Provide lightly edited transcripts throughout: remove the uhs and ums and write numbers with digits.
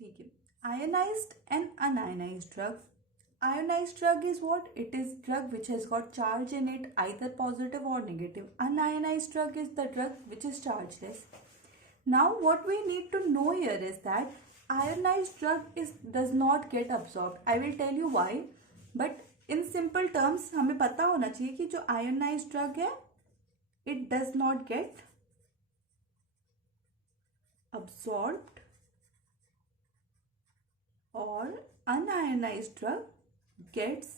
ठीक है. Ionized and unionized drug. Ionized drug is what? It is drug which has got charge in it, either positive or negative. Unionized drug is the drug which is chargeless. Now what we need to know here is that ionized drug does not get absorbed. I will tell you why. But in simple terms हमें पता होना चाहिए कि जो ionized drug है it does not get absorbed or unionized drug gets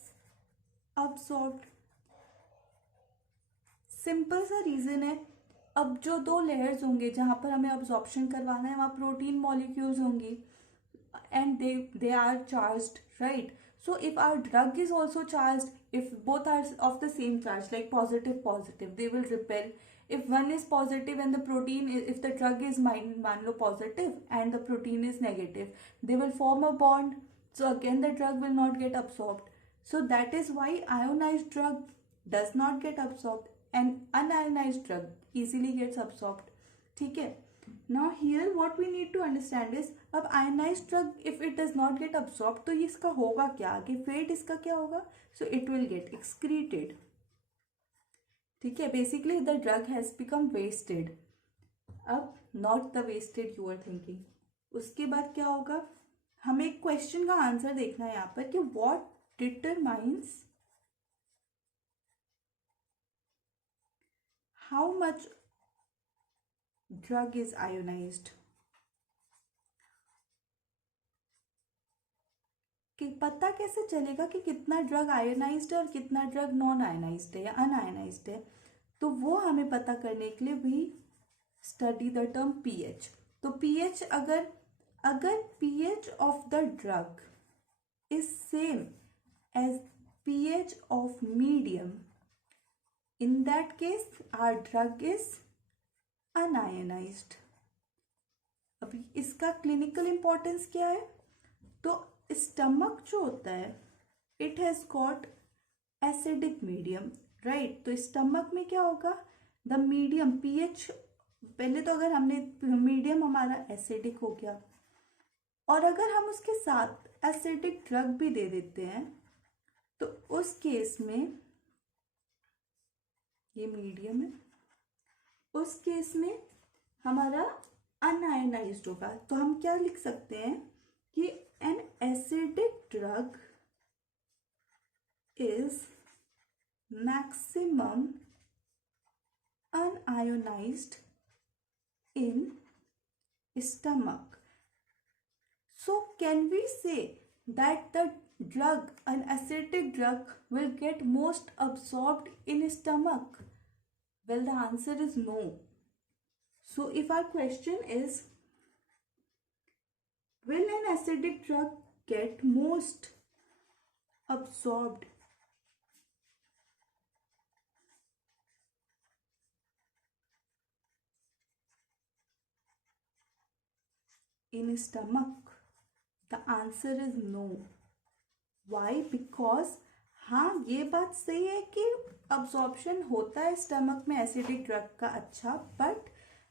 absorbed. Simple सा reason है. अब जो दो लेयर्स होंगे जहां पर हमें अब्जॉर्प्शन करवाना है वहां प्रोटीन मॉलिक्यूल्स होंगी and they are charged, right? So if our drug is also charged, if both are of the same charge, like positive, they will repel. If one is positive and the protein, if the drug is मान लो positive and the protein is negative, they will form a bond. So again the drug will not get absorbed. So that is why ionized drug does not get absorbed and unionized drug easily gets absorbed. ठीक है. Now here what we need to understand is, अब ionized drug if it does not get absorbed तो इसका होगा क्या आगे, fate इसका क्या होगा? So it will get excreted. ठीक है. Basically the drug has become wasted. अब not the wasted you are thinking. उसके बाद क्या होगा? हमें एक क्वेश्चन का आंसर देखना है यहाँ पर कि what determines how much drug is ionized. कि पता कैसे चलेगा कि कितना ड्रग आयोनाइज्ड है और कितना ड्रग नॉन आयोनाइज्ड है या अनआयोनाइज्ड है? तो वो हमें पता करने के लिए we study the term pH. तो पीएच अगर pH of the drug is same as pH of medium, in that case our drug is unionized. अभी इसका क्लिनिकल इंपॉर्टेंस क्या है? तो स्टमक जो होता है it has got acidic medium, right? तो स्टमक में क्या होगा? द मीडियम पीएच, पहले तो अगर हमने मीडियम हमारा एसिडिक हो गया और अगर हम उसके साथ एसिडिक ड्रग भी दे देते हैं तो उस केस में, ये मीडियम है, उस केस में हमारा अनआयोनाइज्ड होगा. तो हम क्या लिख सकते हैं कि an acidic drug is maximum unionised in stomach. So can we say that the drug, an acidic drug, will get most absorbed in stomach? Well, the answer is no. So if our question is, will an acidic drug get most absorbed in stomach? The answer is no. Why? Because हाँ ये बात सही है कि absorption होता है stomach में acidic drug का, अच्छा, बट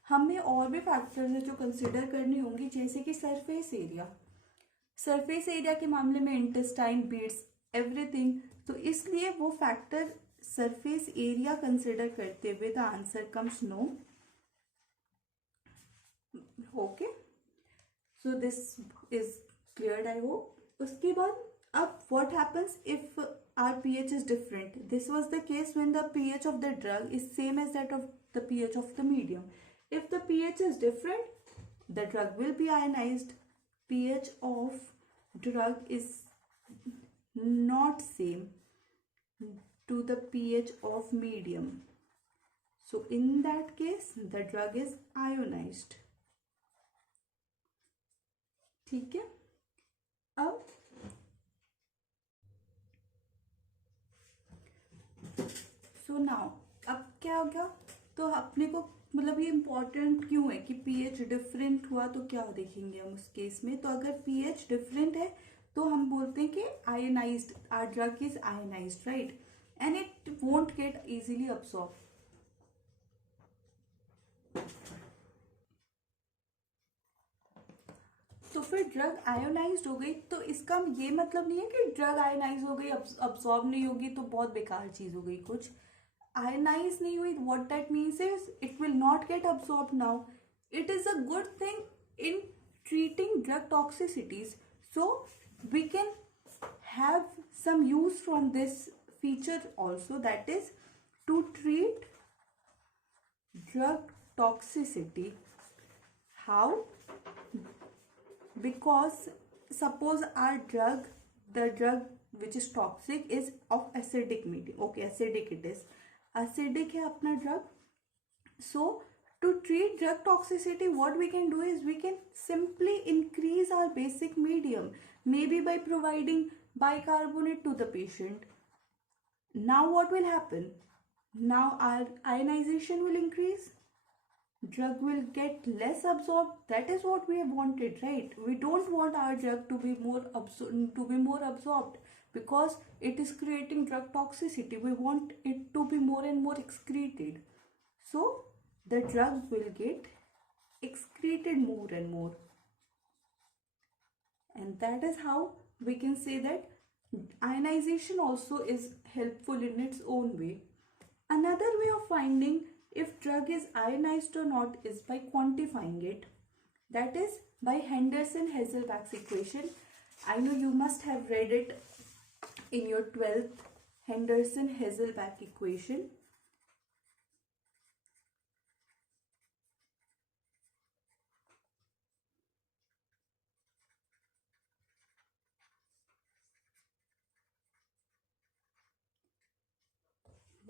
हमें और भी फैक्टर्स है जो कंसिडर करनी होंगी, जैसे कि सरफेस एरिया. सरफेस एरिया के मामले में इंटेस्टाइन, बीट्स, एवरीथिंग. तो इसलिए वो फैक्टर सरफेस एरिया कंसिडर करते हुए the answer comes no. Okay, so this is cleared I hope. उसके बाद अब what happens if our pH is different? This was the case when the pH of the drug is same as that of the pH of the medium. If the pH is different, the drug will be ionized. pH of drug is not same to the pH of medium. So in that case, the drug is ionized. ठीक है. अब so now अब क्या हो गया? तो अपने को मतलब ये इम्पोर्टेंट क्यों है कि पीएच डिफरेंट हुआ तो क्या देखेंगे हम उस केस में. तो अगर पीएच डिफरेंट है तो हम बोलते हैं कि ionized, our drug is ionized, right, and it won't get easily absorb. तो तो फिर ड्रग आयोनाइज्ड हो गई, तो इसका ये मतलब नहीं है कि ड्रग आयोनाइज हो गई, अब्सॉर्ब नहीं होगी तो बहुत बेकार चीज हो गई कुछ। आयोनाइज नहीं हुई, what that means is it will not gate absorb now. It is a good thing in treating drug toxicities. So we can have some use from this feature also, that is to treat drug toxicity. How? Because suppose our drug, the drug which is toxic is of acidic medium. Okay, acidic it is. Acidic है अपना drug. So to treat drug toxicity, what we can do is we can simply increase our basic medium, maybe by providing bicarbonate to the patient. Now what will happen? Now our ionization will increase, drug will get less absorbed. That is what we have wanted, right? We don't want our drug to be more absorbed, because it is creating drug toxicity. We want it to be more and more excreted. So the drug will get excreted more and more, and that is how we can say that ionization also is helpful in its own way. Another way of finding if drug is ionized or not is by quantifying it, that is by Henderson-Hasselbalch equation. I know you must have read it in your 12th, Henderson-Hasselbalch equation.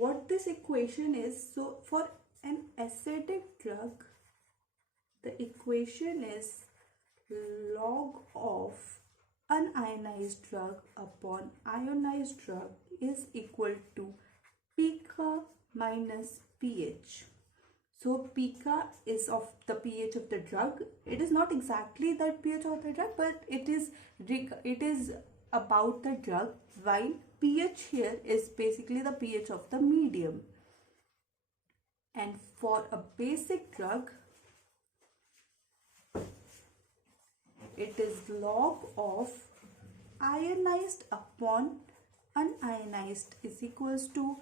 What this equation is, so for an acidic drug, the equation is log of unionized drug upon ionized drug is equal to pK minus pH. So pK is of the pH of the drug. It is not exactly the pH of the drug, but it is about the drug, while pH here is basically the pH of the medium. And for a basic drug, it is log of ionized upon unionized is equals to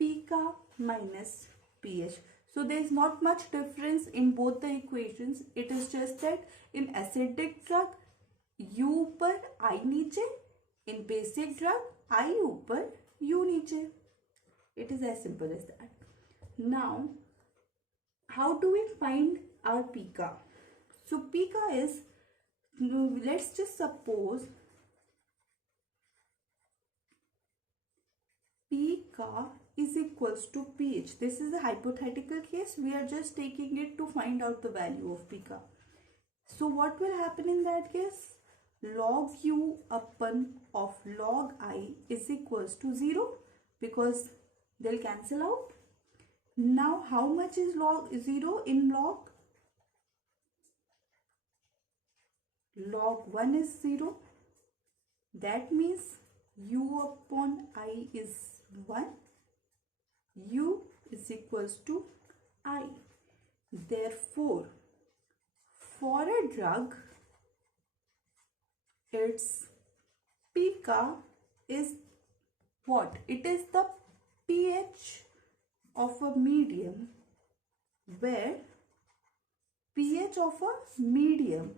pK minus pH. So there is not much difference in both the equations. It is just that in acidic drug U ऊपर I नीचे, in basic drug I ऊपर U नीचे. It is as simple as that. Now, how do we find our pK? So pK is, let's just suppose pK is equals to pH. This is a hypothetical case. We are just taking it to find out the value of pK. So what will happen in that case? Log U upon of log I is equals to 0, because they'll cancel out. Now how much is log 0 in log? Log 1 is 0. That means U upon I is 1. U is equals to I. Therefore, for a drug, its pK is what? It is the pH of a medium, where pH of a medium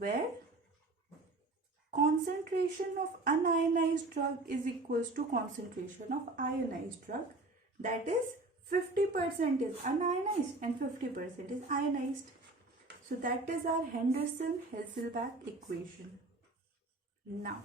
where concentration of unionized drug is equals to concentration of ionized drug. That is 50% is unionized and 50% is ionized. So that is our Henderson-Hasselbalch equation. Now